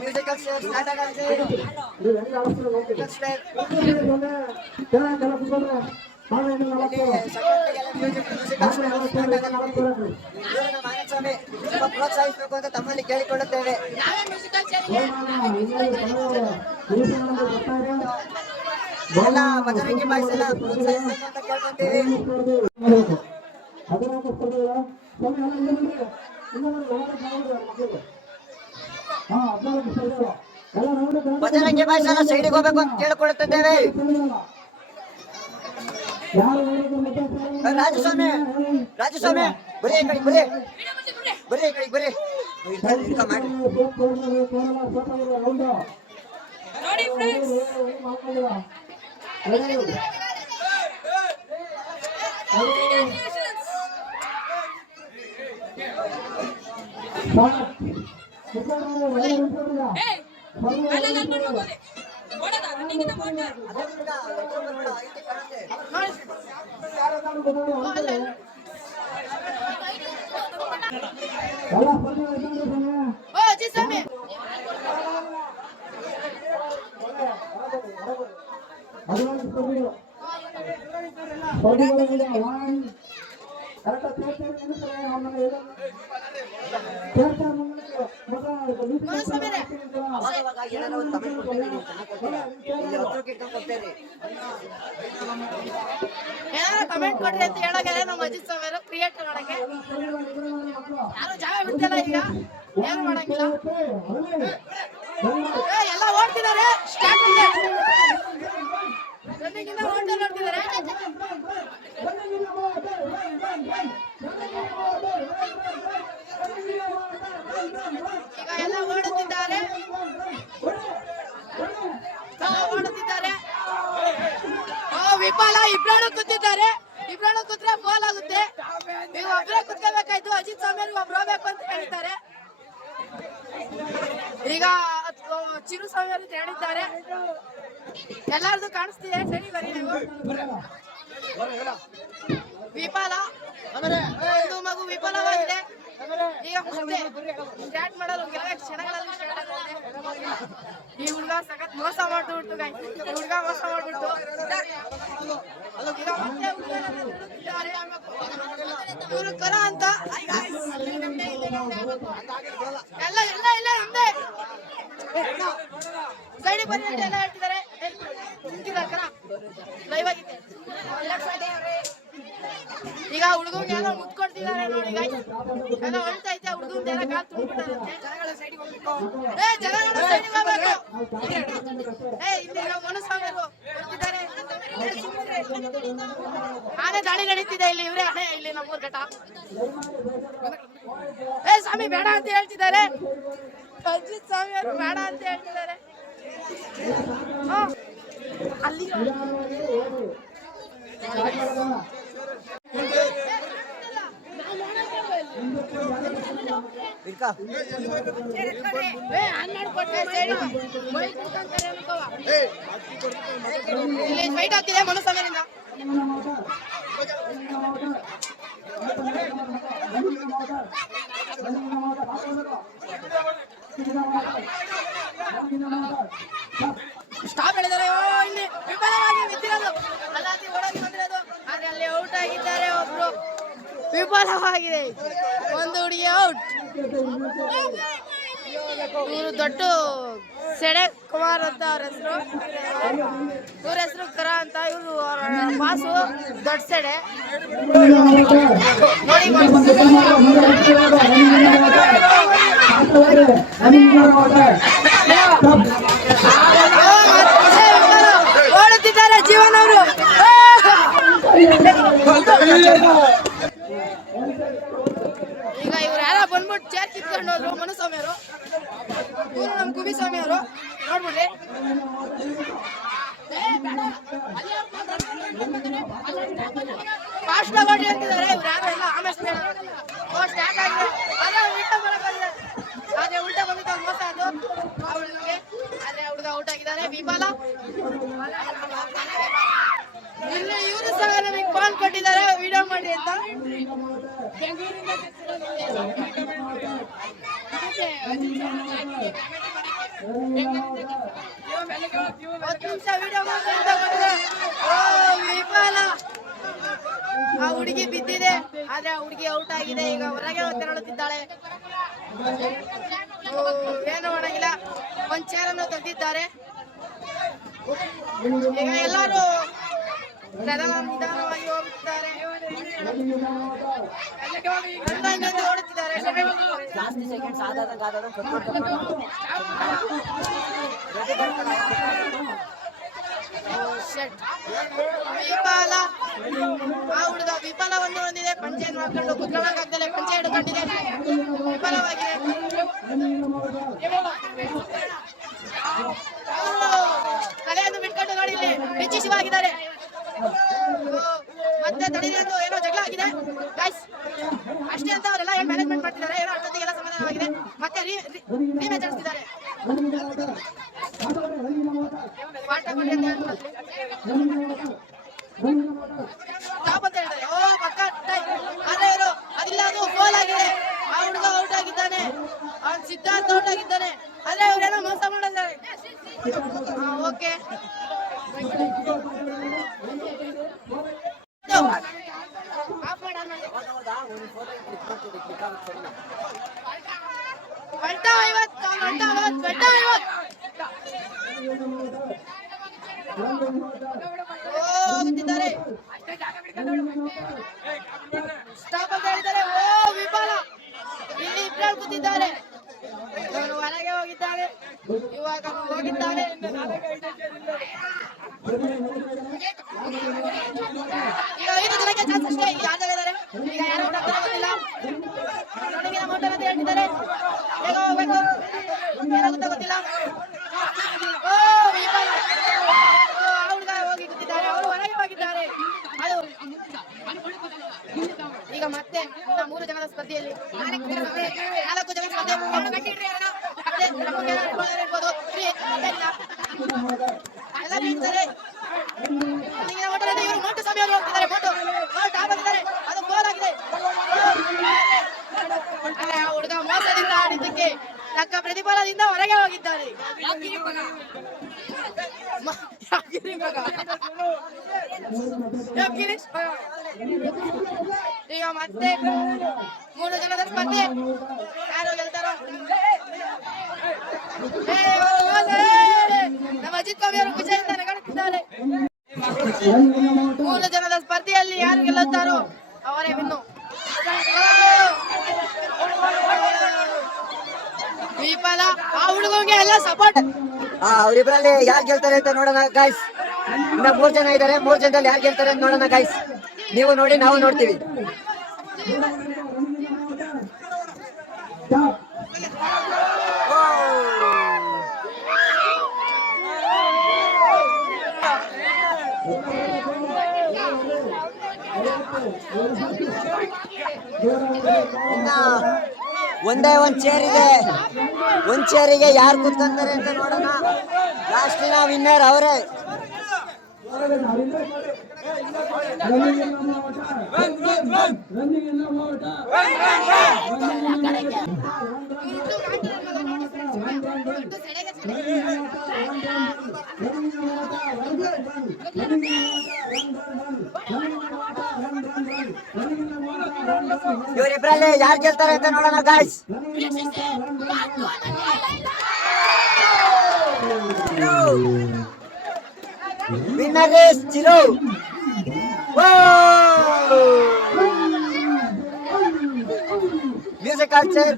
Musical start ಆಗತ್ತೆ ಪ್ರೋತ್ಸಾಹಿಸಬೇಕು ಅಂತ ತಮ್ಮಲ್ಲಿ ಕೇಳಿಕೊಳ್ಳುತ್ತೇವೆ. ಎಲ್ಲ ಭಜರಂಗಿ ಬಾಯ್ಸ್ ಎಲ್ಲ ಪ್ರೋತ್ಸಾಹಿಸಬೇಕು ಅಂತ ಕೇಳ್ಕೊಂತೀವಿ. ಭಜರಂಗಿ ಬಾಯ್ಸ್ ಎಲ್ಲ ಸೈಡಿಗೆ ಹೋಗ್ಬೇಕು ಅಂತ ಕೇಳಿಕೊಳ್ಳುತ್ತಿದ್ದೇವೆ. ರಾಜಸ್ವಾಮಿ ಬರೀ ಈ ಕಡೆ ಬರೀ ಈ ಕಡೆ ಬರೀ ಮಾಡಿ. ಕಮೆಂಟ್ ಕೊಡ್ರಿ ಅಂತ ಹೇಳೋಕೆ ನಮ್ಮ ಅಜಿತ್ ಸಾವಿರ ಕ್ರಿಯೇಟ್ ಮಾಡಕ್ಕೆ ಯಾರು ಜಾಗ ಬಿಡ್ತಿಲ್ಲ. ಈಗ ಏನು ಮಾಡಂಗಿಲ್ಲ, ಎಲ್ಲ ಓಡ್ತಿದ್ದಾರೆ. ಸ್ಟಾರ್ಟ್ ರನ್ನಿಂಗಿಂದ ಓಡ್ತಿದ್ದಾರೆ. ಈಗ ಎಲ್ಲ ಓಡುತ್ತಿದ್ದಾರೆ. ವಿಫಲ ಇಬ್ರಾಳು ಕೂತಿದ್ದಾರೆ. ಇಬ್ರಾಳು ಕೂತ್ರೆ ಫಾಲ್ ಆಗುತ್ತೆ. ನೀವು ಒಬ್ಬರೇ ಕೂತ್ಕೋಬೇಕಾಯ್ತು. ಅಜಿತ್ ಸ್ವಾಮಿ ಒಬ್ರು ಹೋಗ್ಬೇಕು ಅಂತ ಹೇಳ್ತಾರೆ. ಈಗ ಚಿರು ಸ್ವಾಮಿ ಅಂತ ಹೇಳಿದ್ದಾರೆ. ಎಲ್ಲಾರ್ದು ಕಾಣಿಸ್ತಿದೆ. ಸರಿ ಬರೀ ನೀವು. ವಿಫಲ ಒಂದು ಮಗು ವಿಫಲವಾಗಿದೆ. ಈಗ ಮತ್ತೆ ಸ್ಟಾರ್ಟ್ ಮಾಡಲು ಕೆಲವೇ ಕ್ಷಣಗಳಲ್ಲಿ ಸ್ಟಾರ್ಟ್ ಆಗುತ್ತೆ. ಈ ಹುಡುಗ ಸಖತ್ ಮೋಸ ಮಾಡ್ಬಿಟ್ಟು ಮೋಸ ಮಾಡ್ಬಿಟ್ಟು ಈಗ ಮತ್ತೆ ಇವರು ಕರ ಅಂತ ಎಲ್ಲ ಎಲ್ಲ ಇಲ್ಲ ಹಿಂದೆ ಸೈಡಿಗೆ ಬನ್ನಿ ಅಂತ ಎಲ್ಲ ಹೇಳ್ತಿದ್ದಾರೆ. ಕರ ಲೈವ್ ಆಗಿದೆ. ಈಗ ಹುಡುಗಂಗೆ ಏನೋ ಮುತ್ಕೊಡ್ತಿದ್ದಾರೆ ನೋಡಿ. ಎಲ್ಲ ಹೊಳ್ತಾ ಐತೆ. ಹುಡುಗಂದೆಲ್ಲ ಕಾಲು ತುಂಬಿಟ್ಟಾರಂತೆ. ಜನಗಳ ಸೈಡಿಗೆ ಹೋಗ್ಬೇಕು. ಇಲ್ಲಿ ಮನುಸ್ವಾಮಿ ಬರ್ತಿದ್ದಾರೆ. ಆನೆ ದಾಳಿ ನಡೀತಿದೆ ಇಲ್ಲಿ. ಇವರೇ ಆನೆ ಇಲ್ಲಿ ನಮ್ಮೂರ್ ಘಟ. ಸ್ವಾಮಿ ಬೇಡ ಅಂತ ಹೇಳ್ತಿದ್ದಾರೆ. ಅಜಿತ್ ಸ್ವಾಮಿ ಅವರು ಬೇಡ ಅಂತ ಹೇಳ್ತಿದ್ದಾರೆ. ಅಲ್ಲಿ ಫೈಟ್ ಆಗ್ತಿದೆ ಮನುಸ್ವಾಮಿಯಿಂದ. ಸ್ಟಾಪ್ ಹೇಳಿದ್ದಾರೆ. ಇಲ್ಲಿ ವಿಫಲವಾಗಿ ಬಿದ್ದಿರೋದು ಅಲ್ಲಾತಿ ಓಡಾಗಿ ಬಂದಿರೋದು. ಆದ್ರೆ ಅಲ್ಲಿ ಔಟ್ ಆಗಿದ್ದಾರೆ. ಒಬ್ರು ವಿಫಲವಾಗಿದೆ. ಒಂದು ಹುಡುಗಿ ಔಟ್. ಇವರು ದೊಡ್ಡ ಸೆಡೆ ಕುಮಾರ್ ಅಂತ ಅವ್ರ ಹೆಸರು. ಇವ್ರ ಹೆಸರು ಕರ ಅಂತ. ಇವರು ಬಾಸು ದೊಡ್ಡ ಸೆಡೆ ಓಡುತ್ತಿದ್ದಾರೆ ಜೀವನ್ ಅವರು. ಈಗ ಇವ್ರು ಯಾರ ಬಂದ್ಬಿಟ್ಟು ಚೇರ್ ಕಿತ್ಕೊಂಡು ಹೋದ್ರು. ಮನುಸ್ವಾಮಿ ಅವರು. ಇವರು ನಮ್ ಕುಬಿಸ್ವಾಮಿ ಅವರು. ನೋಡ್ಬಿಡ್ರಿ. ಫಾಸ್ಟ್ ಆಗಿ ಹೇಳ್ತಿದ್ದಾರೆ. ಇವ್ರು ಯಾರು ಎಲ್ಲ ಆಮೇಲೆ ಸ್ಟಾರ್ಟ್ ಆಗಿದೆ. ಅದೇ ಉಲ್ಟಾ ಬರಕ್ಕೆ ಅದೇ ಉಲ್ಟಾ ಬಂದಿತ್ತು. ಅವ್ರು ಮೋಸ ಅದು ಅವಳಿಗೆ. ಅದೇ ಹುಡುಗ ಔಟ್ ಆಗಿದ್ದಾರೆ. ವಿಫಲ. ಇಲ್ಲಿ ಇವರು ಸಹ ನಮಗೆ ಕಾಲ್ ಕೊಟ್ಟಿದ್ದಾರೆ ವಿಡಿಯೋ ಮಾಡಿ ಅಂತ. ನಿಮಿಷ ವಿಡಿಯೋ ವಿಫಲ. ಆ ಹುಡುಗಿ ಬಿದ್ದಿದೆ, ಆದ್ರೆ ಆ ಹುಡುಗಿ ಔಟ್ ಆಗಿದೆ. ಈಗ ಹೊರಗೆ ತೆರಳುತ್ತಿದ್ದಾಳೆ. ಏನು ಮಾಡಂಗಿಲ್ಲ, ಒಂದ್ ಚೇರನ್ನು ತೆಗೆದಿದ್ದಾರೆ. ಈಗ ಎಲ್ಲರೂ ನಿಧಾನವಾಗಿ ಹೋಗುತ್ತಿದ್ದಾರೆ, ಓಡುತ್ತಿದ್ದಾರೆ. ಜಾಸ್ತಿ ಸೆಕೆಂಡ್ಸ್ ಆದಾಗ ವಿಫಲ. ಆ ಹುಡುಗ ವಿಫಲವನ್ನು ಹೊಂದಿದೆ. ಪಂಚೆಯನ್ನು ಹಾಕೊಂಡು ಕುತ್ಕೊಳ್ಳೋಕ್ಕಾಗ್ದಲೆ ಪಂಚೆ ಹಿಡ್ಕೊಂಡಿದೆ. ವಿಫಲವಾಗಿದೆ. ಕಲೆಯನ್ನು ಬಿಟ್ಕೊಂಡು ನೋಡಿ, ಇಲ್ಲಿ ನಿಶ್ಚಿತವಾಗಿದ್ದಾರೆ. ಮತ್ತೆ ತಡೆದು ಏನೋ ಜಗಳ ಆಗಿದೆ ಗೈಸ್, ಅಷ್ಟೇ ಅಂತ ಅವರೆಲ್ಲ ಏನ್ ಮ್ಯಾನೇಜ್ಮೆಂಟ್ ಮಾಡ್ತಿದ್ದಾರೆ. ಏನೋ ಅಷ್ಟೊತ್ತಿಗೆ ಎಲ್ಲ ಸಮಾಧಾನವಾಗಿದೆ. ಮತ್ತೆ ರೀಮ್ಯಾಚ್ ಆಡಿಸ್ತಿದ್ದಾರೆ. ಸ್ಟಾಪ್ ಅಂತ ಹೇಳ್ತಾರೆ. ಪಕ್ಕ ಆದ್ರೆ ಇವರು ಅದಿಲ್ಲ, ಅದು ಗೋಲ್ ಆಗಿದೆ. ಆ ಹುಡುಗ ಔಟ್ ಆಗಿದ್ದಾನೆ, ಅವ್ನು ಸಿದ್ಧಾರ್ಥ ಔಟ್ ಆಗಿದ್ದಾನೆ. ಆದ್ರೆ ಇವರೇನೋ ಮೋಸ ಮಾಡಿದ್ದಾರೆ. ಓಕೆ, ಹೋಗುತ್ತಿದ್ದಾರೆ. ಸ್ಟಾಪ್ ಅಂತ ಹೇಳಿದ್ದಾರೆ. ವಿಫಲ. ಇಲ್ಲಿ ಇಬ್ಬರು ಕೂತಿದ್ದಾರೆ. ಇವರು ಹೊರಗೆ ಹೋಗಿದ್ದಾರೆ, ಇವಾಗ ಹೋಗಿದ್ದಾರೆ. ಈಗ 5 ಜನಕ್ಕೆ ಚಾನ್ಸ್ ಅಷ್ಟೇ. ಈಗ ಯಾರು ಇದ್ದಾರೆ, ಈಗ ಯಾರು ಗೊತ್ತಿಲ್ಲ. ನನಗೆ ಮೋಟ ಅಂತ ಹೇಳ್ತಿದ್ದಾರೆ. ಬೇಗ ಹೋಗ್ಬೇಕು, ಏನಾಗುತ್ತಾ ಗೊತ್ತಿಲ್ಲ. ವಿಫಲ. ಹುಡುಗ ಹೋಗಿ ಕೂತಿದ್ದಾರೆ, ಅವರು ಹೊರಗೆ ಹೋಗಿದ್ದಾರೆ. ಅದು ಈಗ ಮತ್ತೆ 3 ಜನದ ಸ್ಪರ್ಧೆಯಲ್ಲಿ 4 ಜನ ಸ್ಪರ್ಧೆ ಎಲ್ಲ ಬೀಳ್ತಾರೆ. ಇವರು ಮೋಟು ಸಮಯ ಹೋಗ್ತಿದ್ದಾರೆ. ಅದು ಗೋಲ್ ಆಗಿದೆ. ಆ ಹುಡುಗ ಮೋಸದಿಂದ ಆಡಿದ್ದಕ್ಕೆ ತಕ್ಕ ಪ್ರತಿಫಲದಿಂದ ಹೊರಗೆ ಹೋಗಿದ್ದಾರೆ. ಈಗ ಮತ್ತೆ 3 ಜನದ ಸ್ಪರ್ಧೆ. ಯಾರು ಗೆಲ್ತಾರೋ? ನಮ್ಮ ಅಜಿತ್ ಕವಿ ಅವರು ಖುಷಿಯಿಂದ ನಗಾಡುತ್ತಿದ್ದಾರೆ. 3 ಜನದ ಸ್ಪರ್ಧೆಯಲ್ಲಿ ಯಾರು ಗೆಲ್ಲುತ್ತಾರೋ ಅವರೇ ವಿನ್ನು. ವಿಫಲ. ಆ ಹುಡುಗನಿಗೆ ಎಲ್ಲ ಸಪೋರ್ಟ್. ಅವರಿಬ್ಬರಲ್ಲಿ ಯಾರು ಗೆಲ್ತಾರೆ ಅಂತ ನೋಡೋಣ ಗೈಸ್. ಇನ್ನ 3 ಜನ ಇದ್ದಾರೆ. 3 ಜನದಲ್ಲಿ ಯಾರು ಗೆಲ್ತಾರೆ ಅಂತ ನೋಡೋಣ ಗೈಸ್. ನೀವು ನೋಡಿ, ನಾವು ನೋಡ್ತೀವಿ. ಒಂದೇ ಒಂದ್ ಚೇರ್ ಇದೆ. ಒಂದ್ ಚೇರಿಗೆ ಯಾರು ಕೂತ್ಕೊಂತಾರೆ ಅಂತ ನೋಡೋಣ. ಲಾಸ್ಟಿನ ವಿನ್ನರ್ ಅವರೇ. ಇವರಿಬ್ಬರಲ್ಲಿ ಯಾರು ಗೆಲ್ತಾರೆ ಅಂತ ನೋಡೋಣ guys. Winner is Chiru. Musical chair